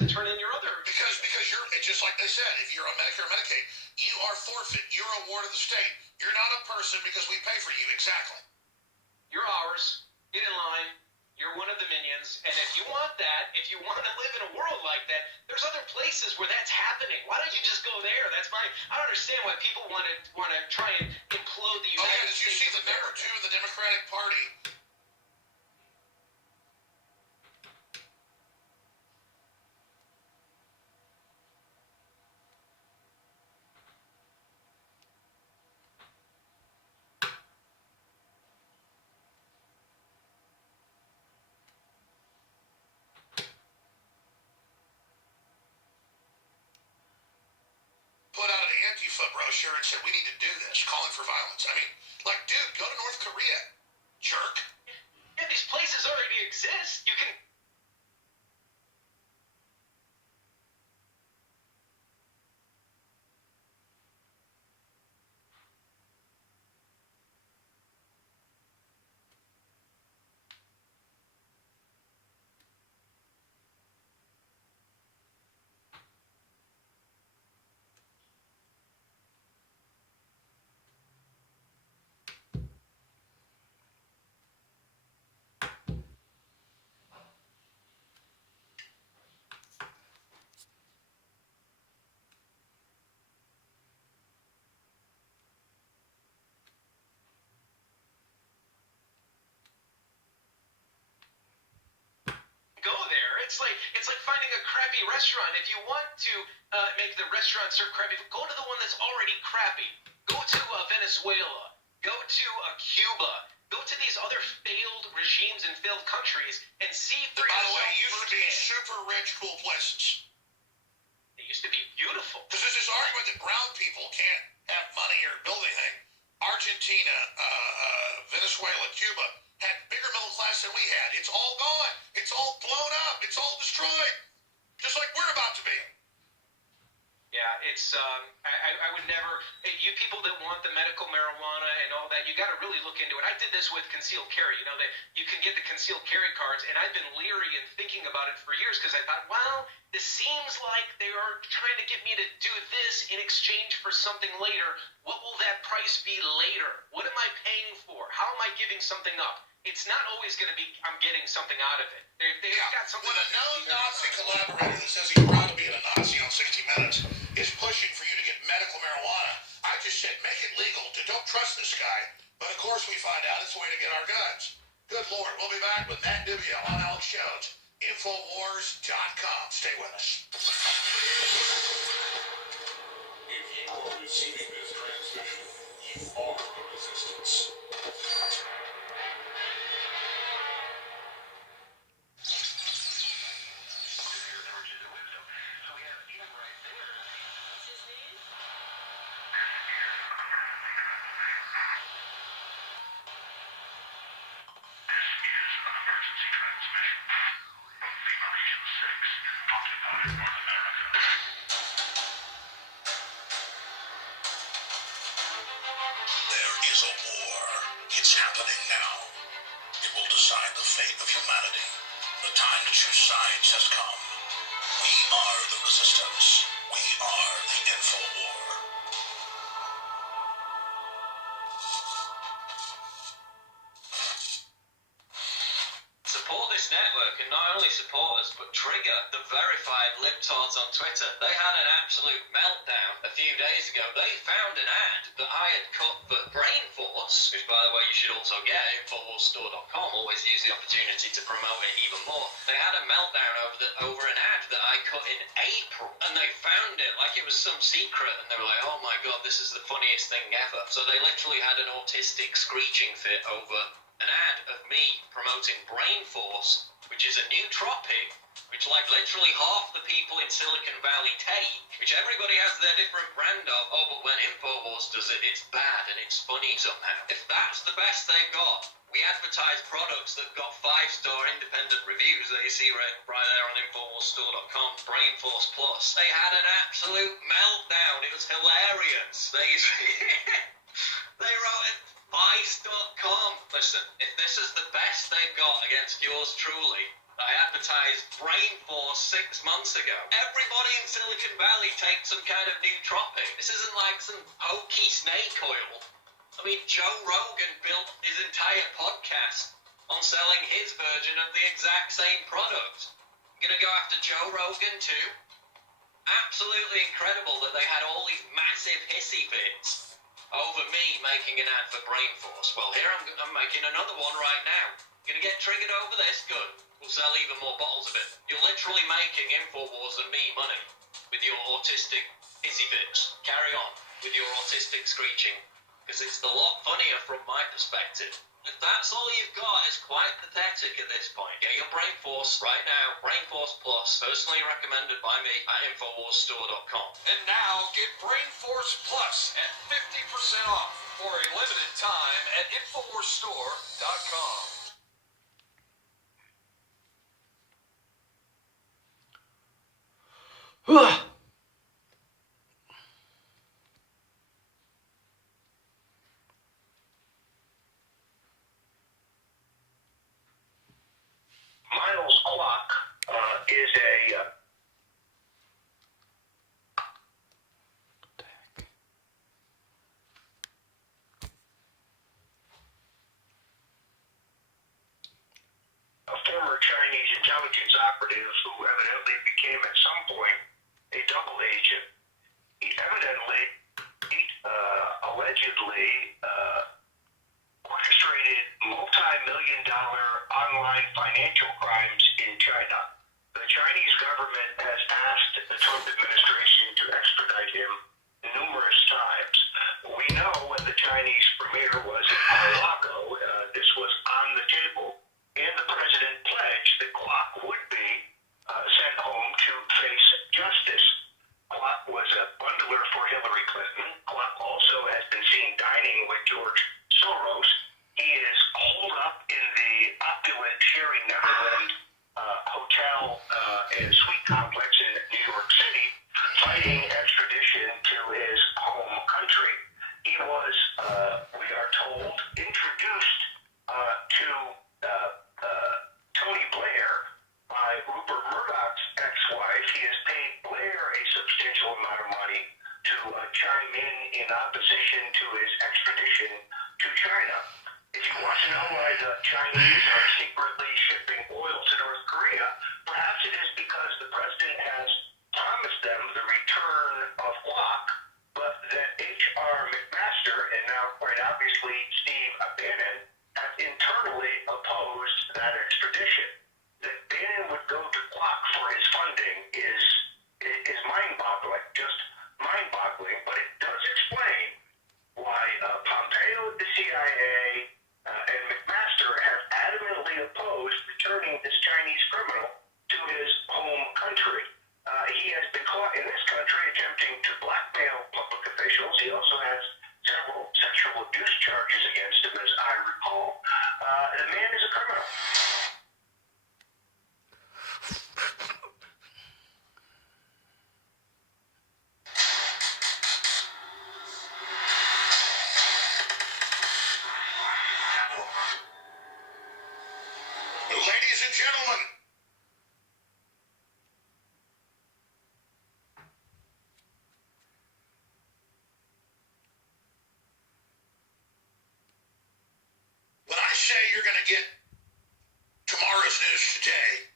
to turn in your other... Because you're, just like they said, if you're on Medicare or Medicaid, you are forfeit. You're a ward of the state. You're not a person because we pay for you. Exactly. You're ours. Get in line. You're one of the minions. And if you want that, if you want to live in a world like that, there's other places where that's happening. Why don't you just go there? I don't understand why people want to try and implode the United States. Did you see the number 2 of the Democratic Party? Put out an Antifa brochure and said, we need to do this, calling for violence. I mean, like, dude, go to North Korea, jerk. Yeah, these places already exist. You can... Go there. It's like finding a crappy restaurant. If you want to make the restaurant serve crappy, go to the one that's already crappy. Go to Venezuela. Go to Cuba. Go to these other failed regimes and failed countries and see for yourself. By the way, it used to be super rich, cool places. They used to be beautiful. Because there's this argument that brown people can't have money or build anything. Argentina, Venezuela, Cuba had bigger middle class than we had. It's all gone. It's all blown up. It's all destroyed. Just like we're about to be. Yeah, it's, I would never, you people that want the medical marijuana and all that, you got to really look into it. I did this with concealed carry, you know, that you can get the concealed carry cards, and I've been leery and thinking about it for years because I thought, well, this seems like they are trying to get me to do this in exchange for something later. What will that price be later? What am I paying for? How am I giving something up? It's not always going to be, I'm getting something out of it. They've got something. When a known Nazi collaborator that says he's proud to be a Nazi on 60 Minutes is pushing for you to get medical marijuana, I just said, make it legal. Don't trust this guy. But of course we find out it's the way to get our guns. Good Lord. We'll be back with Matt Dubia on Alex Jones. Infowars.com. Stay with us. If you are receiving this transmission, you are the resistance. Is a war. It's happening now. It will decide the fate of humanity. The time to choose sides has come. We are the resistance. We are the InfoWar. Support this network and not only support us, but trigger the verified libtards on Twitter. They had an absolute meltdown a few days ago. They found an ad that I had cut for Brain Force, which by the way you should also get at InfoWarsStore.com. Always use the opportunity to promote it even more. They had a meltdown over an ad that I cut in April, and they found it like it was some secret, and they were like, oh my god, this is the funniest thing ever. So they literally had an autistic screeching fit over an ad of me promoting Brain Force, which is a nootropic, which like literally half the people in Silicon Valley take, which everybody has their different brand of. Oh, but when InfoWars does it, it's bad and it's funny somehow. If that's the best they've got, we advertise products that got 5-star independent reviews that you see right there on InfoWarsStore.com. Brain Force Plus. They had an absolute meltdown. It was hilarious. They wrote it. Vice.com. Listen, if this is the best they've got against yours truly, I advertised Brain Force 6 months ago. Everybody in Silicon Valley takes some kind of nootropic. This isn't like some hokey snake oil. I mean, Joe Rogan built his entire podcast on selling his version of the exact same product. You're gonna go after Joe Rogan too? Absolutely incredible that they had all these massive hissy fits over me making an ad for Brain Force. Well, here I'm making another one right now. Gonna get triggered over this? Good. We'll sell even more bottles of it. You're literally making InfoWars and me money with your autistic hissy fits. Carry on with your autistic screeching, because it's a lot funnier from my perspective. If that's all you've got, it's quite pathetic at this point. Get your Brain Force right now. Brain Force Plus, personally recommended by me at InfoWarsStore.com. And now get Brain Force Plus at 50% off for a limited time at InfoWarsStore.com. Miles Clock is a former Chinese intelligence operative who evidently became at some point a double agent. He evidently, allegedly, orchestrated multi-million-dollar online financial crimes in China. The Chinese government has asked the Trump administration to extradite him numerous times. We know when the Chinese premier was in aaaaargh, this was on the table, and the president pledged that Kwok would be sent home to face justice. Kwok was a bundler for Hillary Clinton. Kwok also has been seen dining with George Soros. He is holed up in the opulent Sherry Neverland hotel and suite complex in New York City, fighting extradition to his home country. He was, we are told, introduced to Tony Blair by Rupert Murdoch's ex-wife. He has paid Blair a substantial amount of money to chime in opposition to his extradition to China. If you want to know why the Chinese are secretly shipping oil to North Korea, perhaps it is because the president has promised them the return of Kwok, but that H.R. McMaster and now quite obviously Steve Bannon have internally opposed that extradition. That Bannon would go to Kwok for his funding is mind-boggling, just mind-boggling, but it does explain why Pompeo, the CIA, and McMaster have adamantly opposed returning this Chinese criminal to his home country. He has been caught in this country attempting to blackmail public officials. He also has several sexual abuse charges against him, as I recall. The man is a criminal. Ladies and gentlemen, when I say you're going to get tomorrow's news today,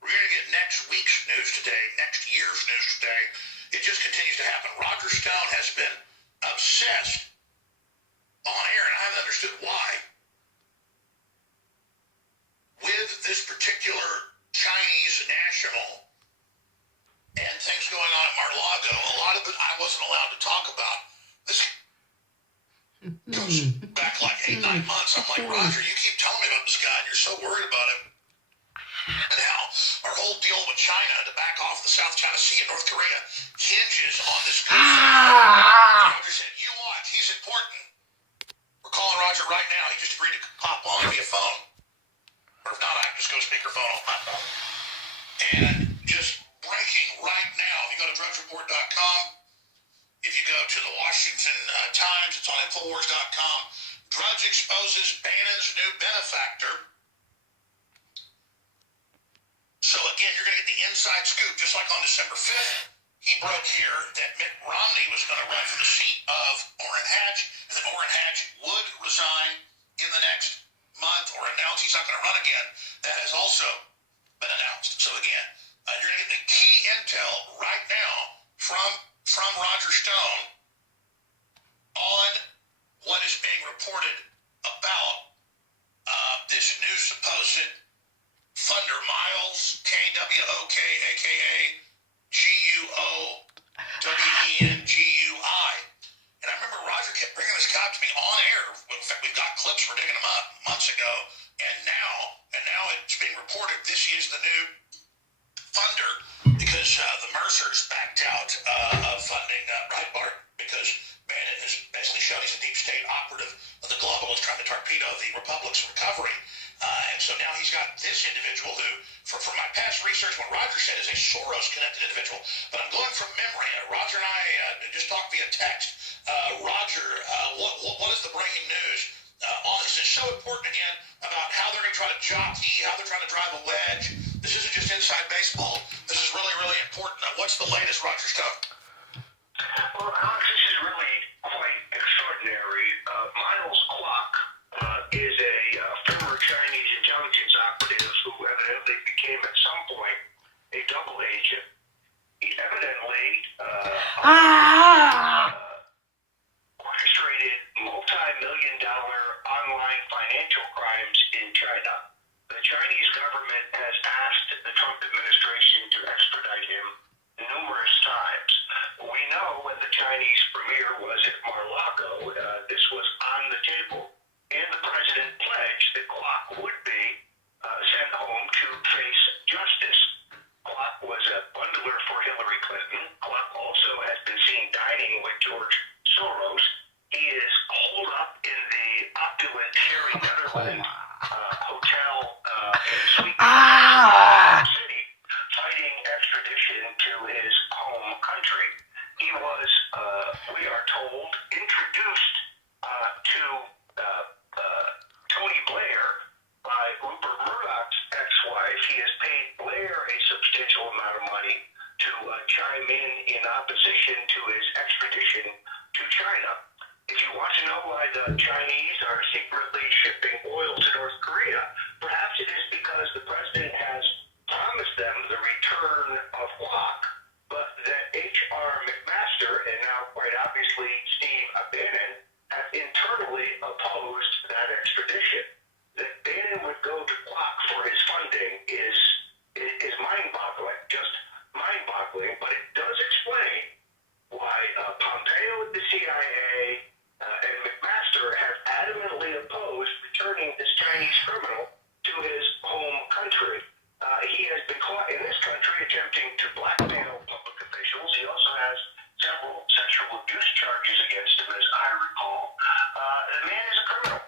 we're going to get next week's news today, next year's news today. It just continues to happen. Roger Stone has been obsessed on air, and I haven't understood why, with this particular Chinese national and things going on at Mar-a-Lago. A lot of it I wasn't allowed to talk about. This goes back like 8-9 months. I'm like, Roger, you keep telling me about this guy, and you're so worried about him, and how our whole whole deal with China to back off the South China Sea and North Korea hinges on this good Roger said, you watch, he's important. We're calling Roger right now. He just agreed to hop on via phone. Or if not, I can just go speakerphone on my phone. And just breaking right now, if you go to drugsreport.com, if you go to the Washington Times, it's on Infowars.com. Drudge exposes Bannon's new benefactor. So again, you're going to get the inside scoop, just like on December 5th. He broke here that Mitt Romney was going to run for the seat of Orrin Hatch, and that Orrin Hatch would resign in the next month or announce he's not going to run again. That has also been announced. So again, you're going to get the key intel right now from Roger Stone on what is being reported about this new supposed funder, Miles Kwok, aka Guowengi. And I remember Roger kept bringing this guy to me on air. In fact, we've got clips, we're digging them up months ago. And now it's being reported this is the new funder because the Mercers backed out of funding Breitbart because Bannon has basically shown he's a deep state operative of the globalist trying to torpedo the Republic's recovery. And so now he's got this individual who, from my past research, what Roger said is a Soros-connected individual. But I'm going from memory. Roger and I just talked via text. Roger, what is the breaking news on this? Is so important, again, about how they're going to try to jockey, how they're trying to drive a wedge. This isn't just inside baseball. This is really, really important. What's the latest, Roger Stone? Well, Alex, this is really quite extraordinary. Miles Kwok is a former Chinese intelligence operative who evidently became at some point a double agent. He evidently orchestrated multi-million-dollar online financial crimes in China. The Chinese government has asked the Trump administration to extradite him numerous times. We know when the Chinese premier was at Mar-a-Lago, this was on the table, and the president pledged that Kwok would be sent home to face justice. Kwok was a bundler for Hillary Clinton. Kwok also has been seen dining with George Soros. He is holed up in the opulent Sherry Netherland hotel and suite in City, fighting extradition to his home country. He was, we are told, introduced to Tony Blair by Rupert Murdoch's ex-wife. He has paid Blair a substantial amount of money to chime in opposition to his extradition to China. If you want to know why the Chinese are secretly shipping oil to North Korea, perhaps it is because the president has promised them the return of Kwok, but that H.R. McMaster and now quite obviously Steve Bannon have internally opposed that extradition. That Bannon would go to Kwok for his funding is mind-boggling, just mind-boggling, but it does explain why Pompeo at the CIA and McMaster have adamantly opposed returning this Chinese criminal to his home country. He has been caught in this country attempting to blackmail public officials. He also has several sexual abuse charges against him, as I recall. The man is a criminal.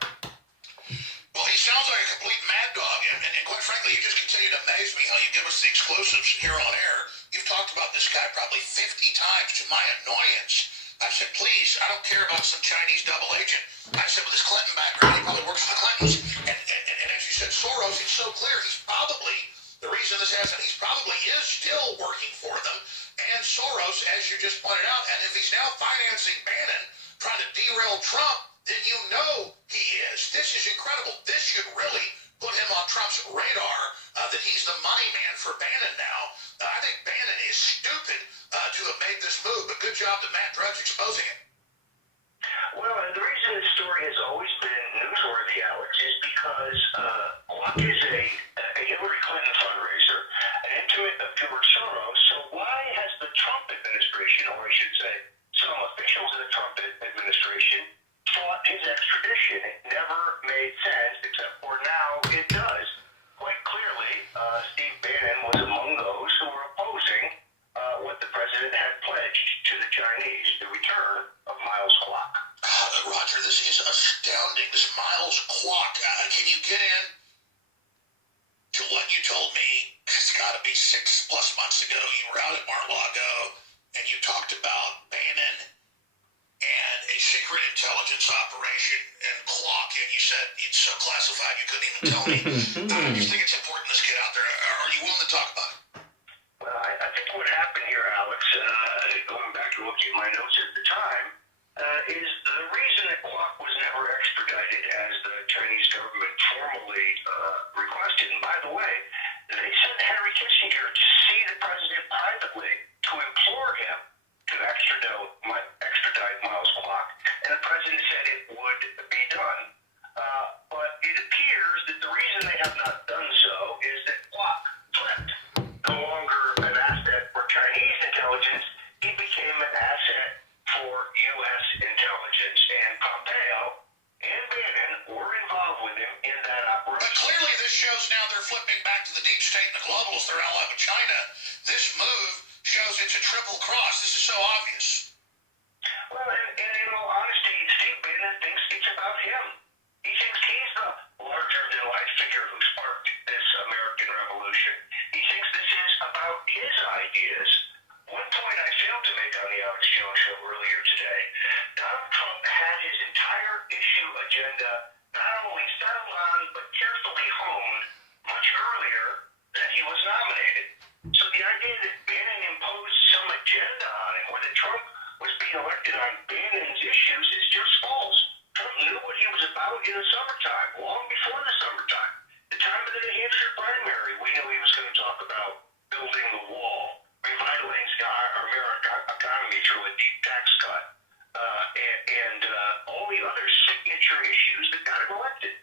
Well, he sounds like a complete mad dog, and quite frankly, you just continue to amaze me how you give us the exclusives here on air. You've talked about this guy probably 50 times to my annoyance. I said, please, I don't care about some Chinese double agent. I said, with his Clinton background, he probably works for the Clintons. And as you said, Soros, it's so clear he's probably, the reason this hasn't, he's probably is still working for them. And Soros, as you just pointed out, and if he's now financing Bannon, trying to derail Trump, then you know he is. This is incredible. This should really put him on Trump's radar, that he's the money man for Bannon now. I think Bannon is stupid to have made this move, but good job to Matt Drudge exposing it. Well, the reason this story has always been newsworthy, Alex, is because Kwok is a Hillary Clinton fundraiser, an intimate of George Soros. So why has the Trump administration, or I should say, some officials of the Trump administration, fought his extradition? It never made sense, except for now it does. Quite clearly, Steve Bannon was among astounding. This Miles clock. Can you get in to what you told me? It's got to be 6+ months ago. You were out at Mar-a-Lago and you talked about Bannon and a secret intelligence operation and clock, and you said it's so classified you couldn't even tell me. I just think it's important this get out there. Are you willing to talk about it? Well, I think what happened here, Alex, going back to looking at my notes at the time, is the reason that Kwok was never extradited as the Chinese government formally requested. And by the way, they sent Henry Kissinger to see the president privately to implore him to extradite Miles Kwok, and the president said it would be done. But it appears that the reason they have not done so is that Kwok flipped. No longer an asset for Chinese intelligence, he became an asset for U.S. intelligence. And Pompeo and Bannon were involved with him in that But operation. clearly this shows now they're flipping back to the deep state and the globalists. They're allied with China. This move shows it's a triple cross. This is so obvious. Well, and in all honesty, Steve Bannon thinks it's about him. He thinks he's the larger-than-life figure who sparked this American Revolution. He thinks this is about his ideas. One point I failed to make on the Alex Jones show earlier today, Donald Trump had his entire issue agenda not only settled on, but carefully honed much earlier than he was nominated. So the idea that Bannon imposed some agenda on him, or that Trump was being elected on Bannon's issues, is just false. Trump knew what he was about in the summertime, long before the summertime. The time of the New Hampshire primary, we knew he was going to talk about building the wall, revitalizing our American economy through a deep tax cut, and all the other signature issues that got him elected.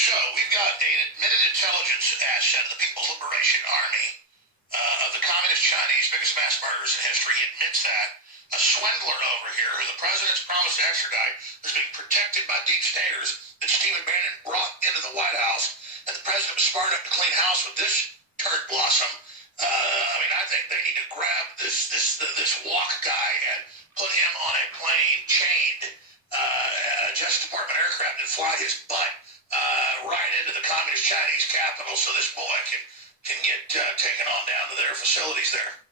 So we've got an admitted intelligence asset of the People's Liberation Army of the Communist Chinese, biggest mass murderers in history. He admits that. A swindler over here who the president's promised to extradite is being protected by deep staters that Stephen Bannon brought into the White House, and the president was smart enough to clean house with this turd blossom. I think they need to grab this walk guy and put him on a plane chained Justice Department aircraft and fly his butt right into the Communist Chinese capital so this boy can get taken on down to their facilities there.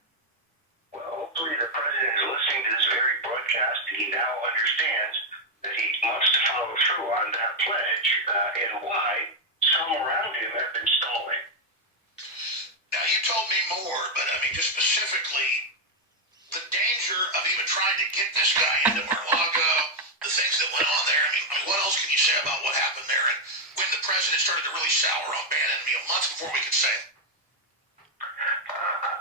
Well, hopefully the president is listening to this very broadcast, and he now understands that he must follow through on that pledge, and why some around him have been stalling. Now, you told me more, but just specifically, the danger of even trying to get this guy into Mar-a-Lago, the things that went on there. What else can you say about what happened there and when the president started to really sour on Bannon, months before we could say it?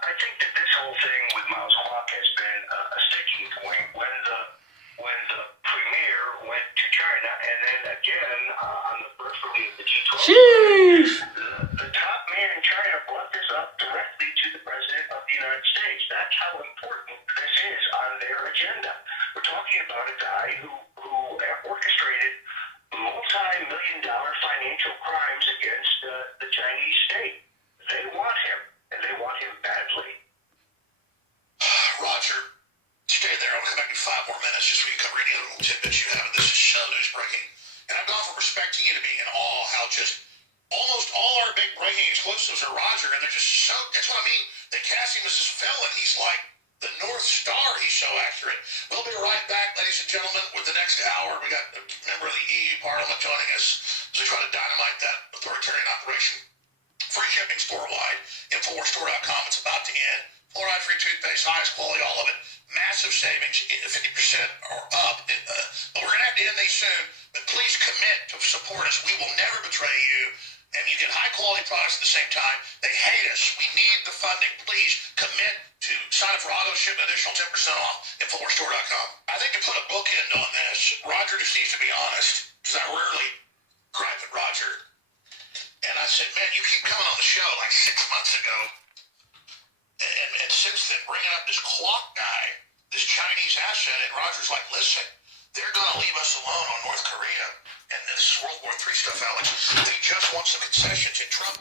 I think that this whole thing with Miles Kwok has been a sticking point when the premier went to China, and then again on the periphery of the G20. The top man in China brought this up directly to the president of the United States. That's how important this is on their agenda. We're talking about a guy who orchestrated multi-million-dollar financial crimes against the Chinese state. They want him, and they want him badly. Roger, stay there. I'm going to come back in 5 more minutes just so you cover any other little tidbits you have. This is so news breaking. And I've gone from respecting you to being in awe how just almost all our big breaking exclusives are Roger, and they're just so, that's what I mean. They cast him as this villain. He's like the North Star. He's so accurate. We'll be right back, ladies and gentlemen, with the next hour. We got a member of the EU Parliament joining us as we try to dynamite that authoritarian operation. Free shipping store-wide. InfoWarsStore.com. It's about to end. Fluoride-free toothpaste, highest quality, all of it. Massive savings, 50% or up. But we're going to have to end these soon. But please commit to support us. We will never betray you. And you get high-quality products at the same time. They hate us. We need the funding. Please commit to sign up for auto ship an additional 10% off. InfoWarsStore.com. I think to put a bookend on this, Roger just needs to be honest, because I rarely gripe at Roger. And I said, man, you keep coming on the show like 6 months ago. And since then, bringing up this clock guy, this Chinese asset, and Roger's like, listen, they're going to leave us alone on North Korea. And this is World War III stuff, Alex. They just want some concessions. And Trump